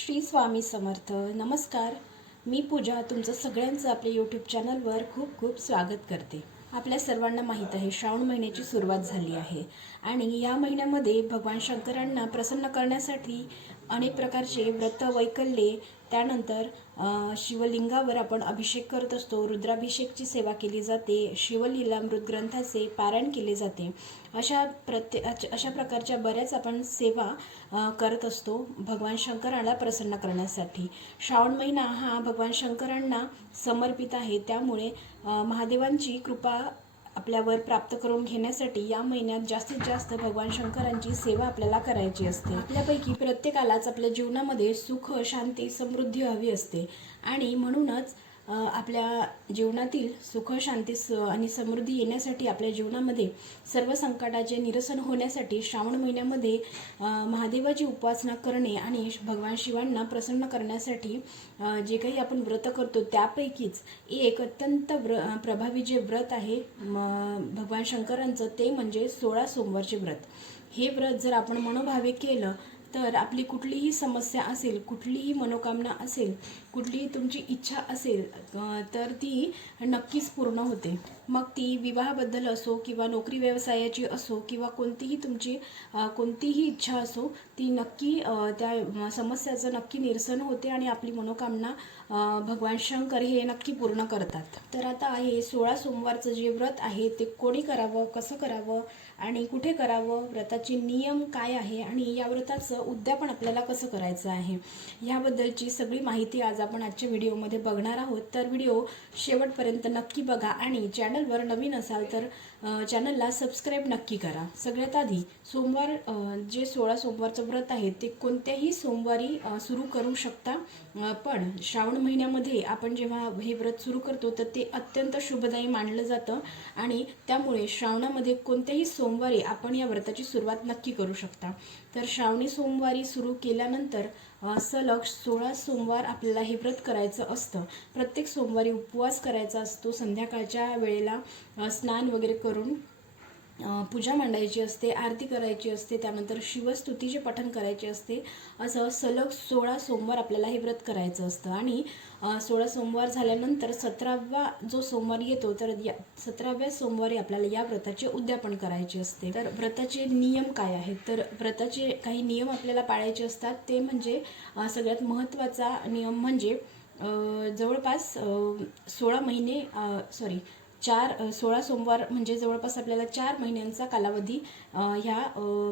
श्री स्वामी समर्थ. नमस्कार, मी पूजा तुमचं सगळ्यांचं आपल्या यूट्यूब चॅनलवर खूप खूप स्वागत करते. आपल्या सर्वांना माहीत आहे, श्रावण महिन्याची सुरुवात झाली आहे आणि या महिन्यामध्ये भगवान शंकरांना प्रसन्न करण्यासाठी अनेक प्रकारचे व्रत वैकल्ये, त्यानंतर शिवलिंगावर आपण अभिषेक करत असतो, रुद्राभिषेकची सेवा केली जाते, शिवलीलामृत ग्रंथाचे पारायण केले जाते. अशा प्रकारच्या बऱ्याच आपण सेवा करत असतो भगवान शंकराला प्रसन्न करण्यासाठी. श्रावण महिना हा भगवान शंकरांना समर्पित आहे, त्यामुळे महादेवांची कृपा आपल्यावर प्राप्त करून घेण्यासाठी या महिन्यात जास्तीत जास्त भगवान शंकरांची सेवा आपल्याला करायची असते. आपल्यापैकी प्रत्येकालाच आपल्या जीवनामध्ये सुख, शांती, समृद्धी हवी असते आणि म्हणूनच आपल्या जीवनातील सुख, शांती आणि समृद्धी येण्यासाठी, आपल्या जीवनामध्ये सर्व संकटाचे निरसन होण्यासाठी श्रावण महिन्यामध्ये महादेवाची उपासना करणे आणि भगवान शिवांना प्रसन्न करण्यासाठी जे काही आपण व्रत करतो त्यापैकीच एक अत्यंत प्रभावी जे व्रत आहे भगवान शंकरांचं, ते म्हणजे 16 सोमवारचे व्रत. हे व्रत जर आपण मनोभावे केलं तर आपली कुठलीही समस्या असेल, कुठलीही मनोकामना असेल, कुठलीही तुमची इच्छा असेल तर ती नक्कीच पूर्ण होते. मग ती विवाहाबद्दल असो किंवा नोकरी व्यवसायाची असो किंवा कोणतीही तुमची कोणतीही इच्छा असो, ती नक्की त्या समस्याचं नक्की निरसन होते आणि आपली मनोकामना भगवान शंकर हे नक्की पूर्ण करतात. तर आता हे 16 सोमवारचं जे व्रत आहे ते कोणी करावं, कसं करावं आणि कुठे करावं, व्रताचे नियम काय आहे आणि या व्रताचं उद्यापन आपल्याला कसं करायचं आहे, ह्याबद्दलची सगळी माहिती आज आपण आजच्या व्हिडिओमध्ये बघणार आहोत. तर व्हिडिओ शेवटपर्यंत नक्की बघा आणि चॅनलवर नवीन असाल तर चॅनलला सबस्क्राईब नक्की करा. सगळ्यात आधी सोमवार, जे 16 सोमवारचं व्रत आहे ते कोणत्याही सोमवारी सुरू करू शकता, पण श्रावण महिन्यामध्ये आपण जेव्हा हे व्रत सुरू करतो तर ते अत्यंत शुभदायी मानलं जातं आणि त्यामुळे श्रावणामध्ये कोणत्याही सोमवारी आपण या व्रताची सुरुवात नक्की करू शकता. तर श्रावणी सोमवारी सुरू केल्यानंतर सलग 16 सोमवार आपल्याला हे व्रत करायचं असतं. प्रत्येक सोमवारी उपवास करायचा असतो. संध्याकाळच्या वेळेला स्नान वगैरे करून पूजा मांडायची असते, आरती करायची असते, त्यानंतर शिवस्तुतीचे पठण करायचे असते. असं सलग 16 सोमवार आपल्याला हे व्रत करायचं असतं आणि 16 सोमवार झाल्यानंतर 17वा जो सोमवार येतो तर 17व्या सोमवारी आपल्याला या व्रताचे उद्यापन करायचे असते. तर व्रताचे नियम काय आहेत, तर व्रताचे काही नियम आपल्याला पाळायचे असतात. ते म्हणजे सगळ्यात महत्त्वाचा नियम म्हणजे जवळपास 16 सोमवार म्हणजे जवळपास आपल्याला 4 महिन्यांचा कालावधी ह्या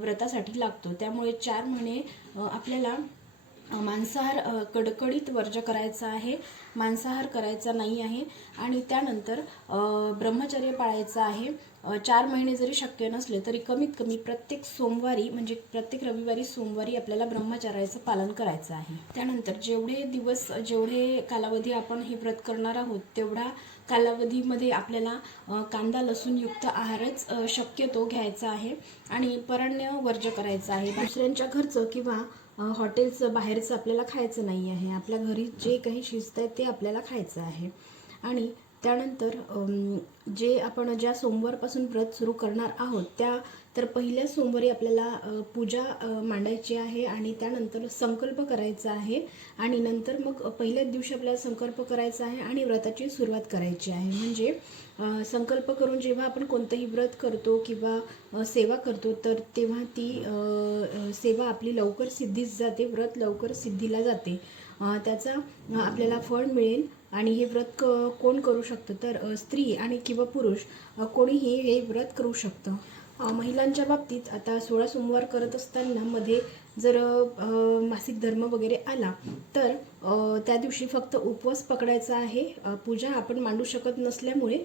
व्रतासाठी लागतो. त्यामुळे 4 महिने आपल्याला मांसाहार कडकडीत वर्ज्य करायचा आहे, मांसाहार करायचा नाही आहे आणि त्यानंतर ब्रह्मचर्य पाळायचं आहे. 4 महिने जरी शक्य नसले तरी कमीत कमी प्रत्येक सोमवारी म्हणजे प्रत्येक रविवारी, सोमवारी आपल्याला ब्रह्मचर्याचं पालन करायचं आहे. त्यानंतर जेवढे कालावधी आपण हे व्रत करणार आहोत तेवढा कालावधीमध्ये आपल्याला कांदा लसूणयुक्त आहारच शक्यतो घ्यायचा आहे आणि पराण्य वर्ज्य करायचं आहे. दुसऱ्यांच्या घरचं किंवा हॉटेलचं बाहेरचं आपल्याला खायचं नाही आहे. आपल्या घरी जे काही शिजत आहे ते आपल्याला खायचं आहे. आणि त्यानंतर ज्या सोमवारपासून व्रत सुरू करणार आहोत तर पहिल्या सोमवारी आपल्याला पूजा मांडायची आहे आणि त्यानंतर संकल्प करायचा आहे आणि नंतर मग पहिल्याच दिवशी आपल्याला संकल्प करायचा आहे आणि व्रताची सुरुवात करायची आहे. म्हणजे संकल्प करून जेव्हा आपण कोणतंही व्रत करतो किंवा सेवा करतो तर तेव्हा ती सेवा आपली लवकर सिद्धीस जाते, व्रत लवकर सिद्धीला जाते, त्याचा आपल्याला फळ मिळेल. आणि हे व्रत कोण करू शकतं, तर स्त्री आणि किंवा पुरुष कोणीही हे व्रत करू शकतं. महिलांच्या बाबतीत आता 16 सोमवार करत असताना मध्ये जर मासिक धर्म वगैरे आला तर त्या दिवशी फक्त उपवास पकडायचा आहे. पूजा आपण मांडू शकत नसल्यामुळे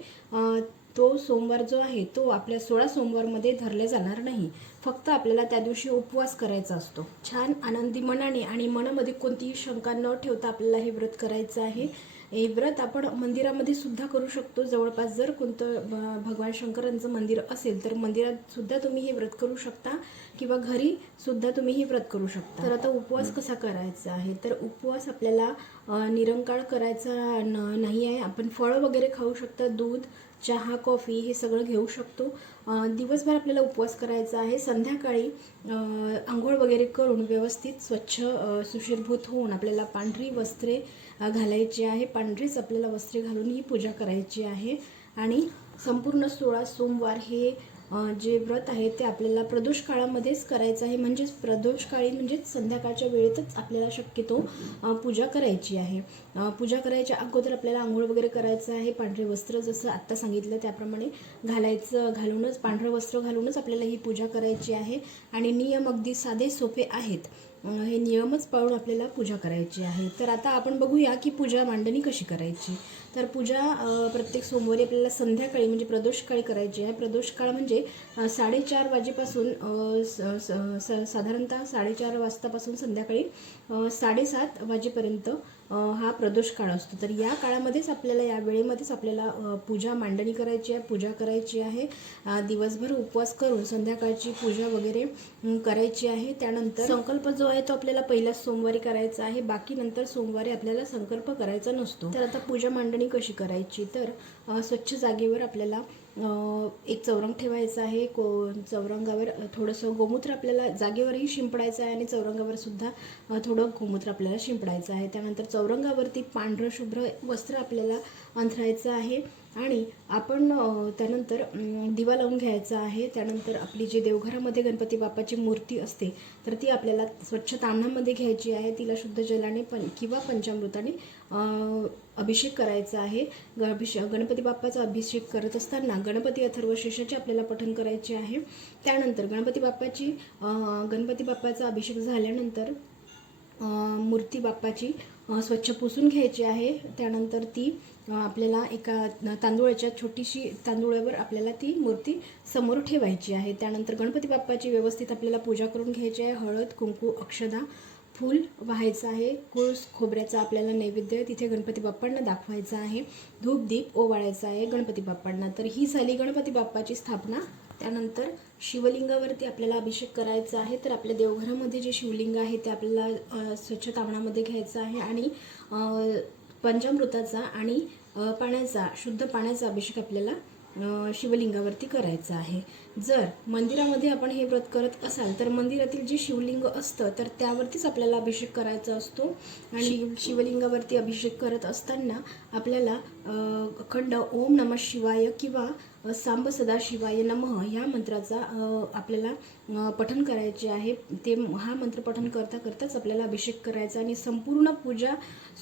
तो सोमवार जो आहे तो आपल्या 16 सोमवारमध्ये धरले जाणार नाही. फक्त आपल्याला त्या दिवशी उपवास करायचा असतो. छान आनंदी मनाने आणि मनामध्ये कोणतीही शंका न ठेवता आपल्याला हे व्रत करायचं आहे. हे व्रत आपण मंदिरामध्ये सुद्धा करू शकतो. जवळपास जर कोणतं भगवान शंकरांचं मंदिर असेल तर मंदिरात सुद्धा तुम्ही हे व्रत करू शकता किंवा घरी सुद्धा तुम्ही हे व्रत करू शकता. तर आता उपवास कसा करायचा आहे, तर उपवास आपल्याला निरंकाळ करायचा नाही आहे. आपण फळं वगैरे खाऊ शकता, दूध, चहा, कॉफी हे सगळं घेऊ शकतो. दिवसभर आपल्याला उपवास करायचा आहे. संध्याकाळी आंघोळ वगैरे करून व्यवस्थित स्वच्छ सुशीलभूत होऊन आपल्याला पांढरी वस्त्रे घालायची आहे. पांढरीच आपल्याला वस्त्रे घालून ही पूजा करायची आहे. आणि संपूर्ण 16 सोमवार हे जे व्रत आहे ते आपल्याला प्रदोष काळामध्येच करायचं आहे. म्हणजेच प्रदोष काळी म्हणजेच संध्याकाळच्या वेळेतच आपल्याला शक्यतो पूजा करायची आहे. पूजा करायच्या अगोदर आपल्याला आंघोळ वगैरे करायचं आहे. पांढरे वस्त्र जसं आत्ता सांगितलं त्याप्रमाणे घालूनच पांढरं वस्त्र घालूनच आपल्याला ही पूजा करायची आहे. आणि नियम अगदी साधे सोपे आहेत. हे नियमच पाळून आपल्याला पूजा करायची आहे. तर आता आपण बघूया की पूजा मांडणी कशी करायची. तर पूजा प्रत्येक सोमवारी आपल्याला संध्याकाळी म्हणजे प्रदोष काळी करायची आहे. प्रदोष काळ म्हणजे 4:30 वाजेपासून साधारणतः 4:30 वाजतापासून संध्याकाळी 7:30 वाजेपर्यंत हा प्रदोष काळ असतो. तर या काळामध्येच आपल्याला या वेळेमध्येच आपल्याला पूजा मांडणी करायची आहे, पूजा करायची आहे. दिवसभर उपवास करून संध्याकाळची पूजा वगैरे करायची आहे. त्यानंतर संकल्प जो आहे तो आपल्याला पहिल्याच सोमवारी करायचा आहे. बाकी नंतर सोमवारी आपल्याला संकल्प करायचा नसतो. तर आता पूजा मांडणी कशी करायची. तर स्वच्छ जागेवर आपल्याला एक चौरंग ठेवायचं आहे. चौरंगावर थोडंसं गोमूत्र आपल्याला जागेवरही शिंपडायचं आहे आणि चौरंगावर सुद्धा थोडं गोमूत्र आपल्याला शिंपडायचं आहे. त्यानंतर चौरंगावरती पांढरं शुभ्र वस्त्र आपल्याला अंथरायचं आहे. आणि आपण त्यानंतर दिवा लावून घ्यायचा आहे. त्यानंतर आपली जी देवघरामध्ये गणपती बाप्पाची मूर्ती असते तर ती आपल्याला स्वच्छ ताम्हणामध्ये घ्यायची आहे. तिला शुद्ध जलाने किंवा पंचामृताने अभिषेक करायचा आहे. गणपती बाप्पाचा अभिषेक करत असताना गणपती अथर्वशीर्षाचे आपल्याला पठण करायचे आहे. त्यानंतर गणपती बाप्पाचा अभिषेक झाल्यानंतर मूर्ती बाप्पाची स्वच्छ पुसून घ्यायची आहे. त्यानंतर ती आपल्याला एका तांदूळाच्या छोटीशी तांदूळावर आपल्याला ती मूर्ती समोर ठेवायची आहे. त्यानंतर गणपती बाप्पाची व्यवस्थित आपल्याला पूजा करून घ्यायची आहे. हळद, कुंकू, अक्षदा, फूल वाहायचं आहे. गुळ खोबऱ्याचा आपल्याला नैवेद्य तिथे गणपती बाप्पांना दाखवायचा आहे. धूप दीप ओवाळायचा आहे गणपती बाप्पांना. तर ही झाली गणपती बाप्पाची स्थापना. त्यानंतर शिवलिंगावरती आपल्याला अभिषेक करायचा आहे. तर आपल्या देवघरामध्ये जे शिवलिंग आहे ते आपल्याला स्वच्छ ताम्हणामध्ये घ्यायचं आहे आणि पंचामृताचा आणि शुद्ध पाण्याचा अभिषेक आपल्याला शिवलिंगावरती करायचा आहे. जर मंदिरामध्ये आपण हे व्रत करत असाल तर मंदिरातील जे शिवलिंग असतं तर त्यावरतीच आपल्याला अभिषेक करायचा असतो. आणि शिवलिंगावरती अभिषेक करत असताना आपल्याला अखंड ओम नमः शिवाय किंवा सांब सदा शिवाय नमः या मंत्राचा आपल्याला पठण करायचे आहे. हा मंत्र पठण करताच आपल्याला अभिषेक करायचा आणि संपूर्ण पूजा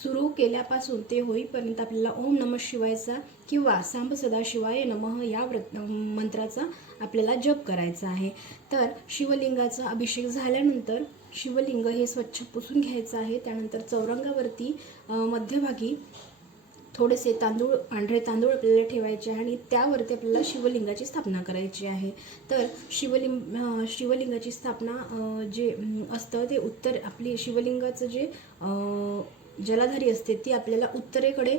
सुरू केल्यापासून ते होईपर्यंत आपल्याला ओम नमः शिवायचा किंवा सांब सदा शिवाय नमः या मंत्राचा आपल्याला जप करायचा आहे. तर शिवलिंगाचा अभिषेक झाल्यानंतर शिवलिंग हे स्वच्छ पुसून घ्यायचं आहे. त्यानंतर चौरंगावरती मध्यभागी थोडेसे पांढरे तांदूळ आपल्याला ठेवायचे आहे आणि त्यावरती आपल्याला शिवलिंगाची स्थापना करायची आहे. तर शिवलिंगाची स्थापना जे असतं ते आपली शिवलिंगाचं जे जलाधारी असते ती आपल्याला उत्तरेकडे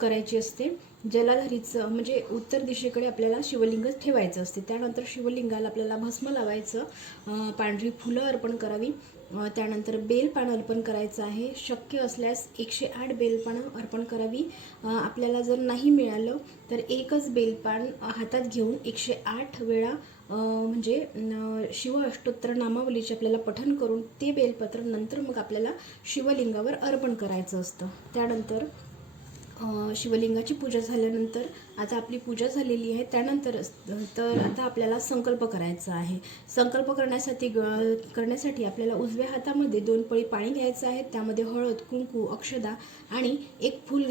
करायची असते. जलाधारीचं म्हणजे उत्तर दिशेकडे आपल्याला शिवलिंग ठेवायचं असते. त्यानंतर शिवलिंगाला आपल्याला भस्म लावायचं, पांढरी फुलं अर्पण करावी, त्यानंतर बेलपानं अर्पण करायचं आहे. शक्य असल्यास 108 बेलपानं अर्पण करावी. आपल्याला जर नाही मिळालं तर एकच बेलपान हातात घेऊन 108 वेळा म्हणजे शिव अष्टोत्तर नामावलीचे आपल्याला पठण करून ते बेलपत्र नंतर मग आपल्याला शिवलिंगावर अर्पण करायचं असतं. त्यानंतर शिवलिंगाची पूजा झाल्यानंतर आता आपली पूजा झालेली आहे. त्यानंतर तर आता आपल्याला संकल्प करायचा आहे. संकल्प करण्यासाठी आपल्याला उजव्या हातामध्ये 2 पळी पाणी घ्यायचं आहे. त्यामध्ये हळद, कुंकू, अक्षदा आणि एक फूल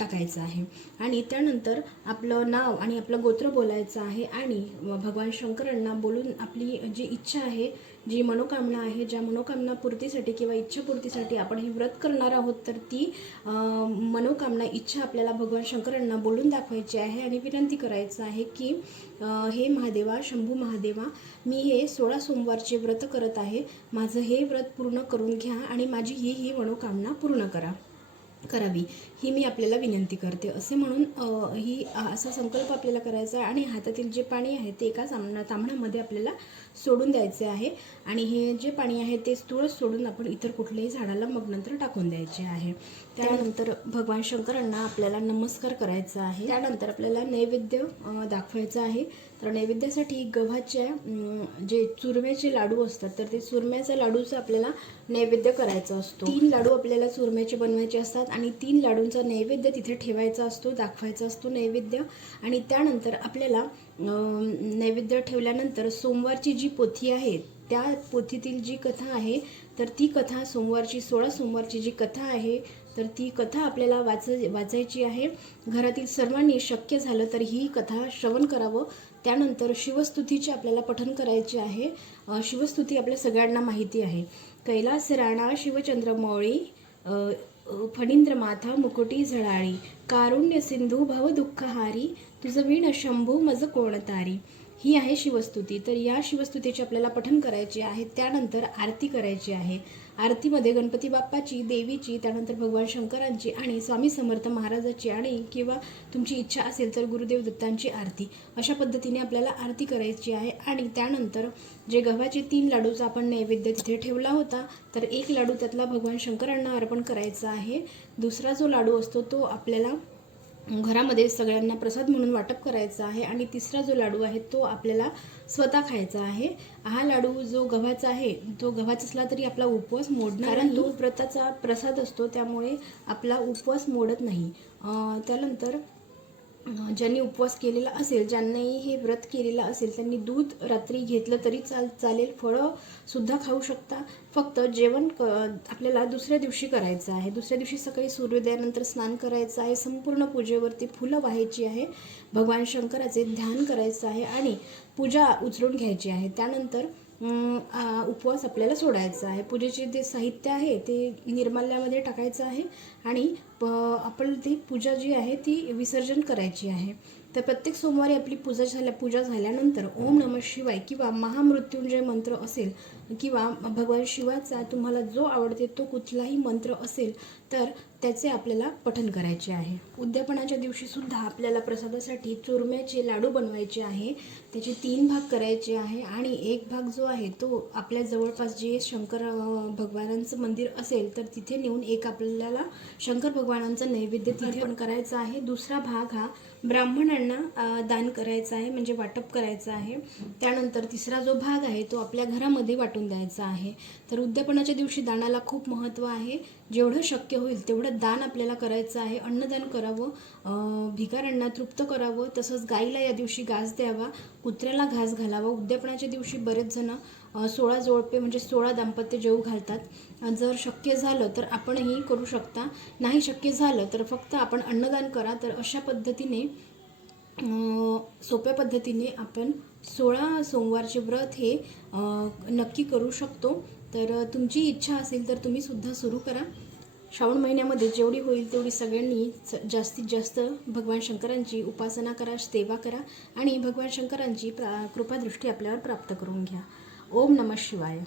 टाकायचं आहे. आणि त्यानंतर आपलं नाव आणि आपलं गोत्र बोलायचं आहे आणि भगवान शंकरांना बोलून आपली जी इच्छा आहे, जी मनोकामना आहे, ज्या मनोकामना पूर्तीसाठी किंवा इच्छापूर्तीसाठी आपण हे व्रत करणार आहोत तर ती मनोकामना इच्छा आपल्याला भगवान शंकरांना बोलून दाखवायची आहे आणि विनंती करायचं आहे की हे महादेवा, शंभू महादेवा, मी हे 16 सोमवारचे व्रत करत आहे. माझं हे व्रत पूर्ण करून घ्या आणि माझी ही मनोकामना पूर्ण करावी ही मी आपल्याला विनंती करते असे म्हणून असा संकल्प आपल्याला करायचा आहे. आणि हातातील जे पाणी आहे ते एका ताम्हणामध्ये आपल्याला सोडून द्यायचे आहे आणि हे जे पाणी आहे ते तुळस सोडून आपण इतर कुठल्याही झाडाला मग नंतर टाकून द्यायचे आहे. त्यानंतर भगवान शंकरांना आपल्याला नमस्कार करायचा आहे. त्यानंतर आपल्याला नैवेद्य दाखवायचा आहे. तर नैवेद्यासाठी गव्हाच्या जे चुरम्याचे लाडू असतात तर ते चुरम्याचा लाडूचा आपल्याला नैवेद्य करायचा असतो। 3 लाडू आपल्याला चुरम्याचे बनवायचे असतात आणि 3 लाडूंचा नैवेद्य तिथे ठेवायचा असतो, दाखवायचा असतो नैवेद्य। आणि त्यानंतर आपल्याला नैवेद्य ठेवल्यानंतर सोमवारची जी पोथी आहे त्या पोथीतील जी कथा आहे तर ती कथा सोमवारची 16 सोमवारची जी कथा आहे तर ती कथा आपल्याला वाचायची आहे। घरातील सर्वांनी शक्य झालं तर ही कथा श्रवण करावं। त्यानंतर शिवस्तुतीचे आपल्याला पठण करायचे आहे। शिवस्तुती आपल्या सगळ्यांना माहिती आहे। कैलास राणा शिवचंद्रमौळी फणींद्र माथा मुकुटी झळाळी कारुण्य सिंधू भव दुःखहारी तुझ वीण शंभू मज कोण तारी, ही आहे शिवस्तुती। तर या शिवस्तुतीचे आपल्याला पठण करायचे आहे। त्यानंतर आरती करायची आहे। आरतीमध्ये गणपती बाप्पाची, देवीची, त्यानंतर भगवान शंकरांची आणि स्वामी समर्थ महाराजाची आणि किंवा तुमची इच्छा असेल तर गुरुदेव दत्तांची आरती, अशा पद्धतीने आपल्याला आरती करायची आहे। आणि त्यानंतर जे गव्हाचे 3 लाडूचा आपण नैवेद्य तिथे ठेवला होता तर एक लाडू त्यातला भगवान शंकरांना अर्पण करायचा आहे। दुसरा जो लाडू असतो तो आपल्याला घरामध्ये सगळ्यांना प्रसाद म्हणून वाटप करायचा आहे आणि तिसरा जो लाडू आहे तो आपल्याला स्वतः खायचा आहे। हा लाडू जो गव्हाचा आहे तो गव्हाचा असला तरी आपला उपवास मोडणार, कारण तो व्रताचा प्रसाद असतो त्यामुळे आपला उपवास मोडत नाही। त्यानंतर ज्यांनी उपवास केलेला असेल, ज्यांनी हे व्रत केलेलं असेल त्यांनी दूध रात्री घेतलं तरी चालेल, फळं सुद्धा खाऊ शकता। फक्त जेवण आपल्याला दुसऱ्या दिवशी करायचं आहे। दुसऱ्या दिवशी सकाळी सूर्योदयानंतर स्नान करायचं आहे, संपूर्ण पूजेवरती फुलं वाहायची आहे, भगवान शंकराचे ध्यान करायचं आहे आणि पूजा उचलून घ्यायची आहे। त्यानंतर उपवास आपल्याला सोडायचा आहे। पूजेचे जे साहित्य आहे ते निर्माल्यामध्ये टाकायचं आहे आणि आपण ती पूजा जी आहे ती विसर्जन करायची आहे। तर प्रत्येक सोमवारी आपली पूजा झाल्यानंतर ओम नमः शिवाय किंवा महामृत्युंजय मंत्र असेल किंवा भगवान शिवाचा तुम्हाला जो आवडते तो कुठलाही मंत्र असेल तर त्याचे आपल्याला पठण करायचे आहे। उद्यापनाच्या दिवशी सुद्धा आपल्याला प्रसादासाठी चुरम्याचे लाडू बनवायचे आहे। त्याचे 3 भाग करायचे आहे आणि एक भाग जो आहे तो आपल्या जवळपास जे शंकर भगवानांचं मंदिर असेल तर तिथे नेऊन एक आपल्याला शंकर भगवानांचं नैवेद्य तिथे पण करायचं आहे। दुसरा भाग हा ब्राह्मणांना दान करायचा आहे, म्हणजे वाटप करायचं आहे। त्यानंतर तिसरा जो भाग आहे तो आपल्या घरामध्ये वाटून द्यायचा आहे। तर उद्यापनाच्या दिवशी दानाला खूप महत्त्व आहे। जेवढं शक्य होईल तेवढं दान आपल्याला करायचं आहे। अन्नदान करावं, भिकाऱ्यांना तृप्त करावं, तसंच गाईला या दिवशी घास द्यावा, कुत्र्याला घास घालावा। उद्यापनाच्या दिवशी बरेच जण 16 जोडपे म्हणजे 16 दाम्पत्य जेवू घालतात। जर शक्य झालं तर आपणही करू शकता, नाही शक्य झालं तर फक्त आपण अन्नदान करा। तर अशा पद्धतीने सोप्या पद्धतीने आपण 16 सोमवारचे व्रत हे नक्की करू शकतो। तर तुमची इच्छा असेल तर तुम्ही सुद्धा सुरू करा। श्रावण महिन्यामध्ये जेवढी होईल तेवढी सगळ्यांनी जास्तीत जास्त भगवान शंकरांची उपासना करा, सेवा करा आणि भगवान शंकरांची कृपादृष्टी आपल्यावर प्राप्त करून घ्या। ओम नमः शिवाय।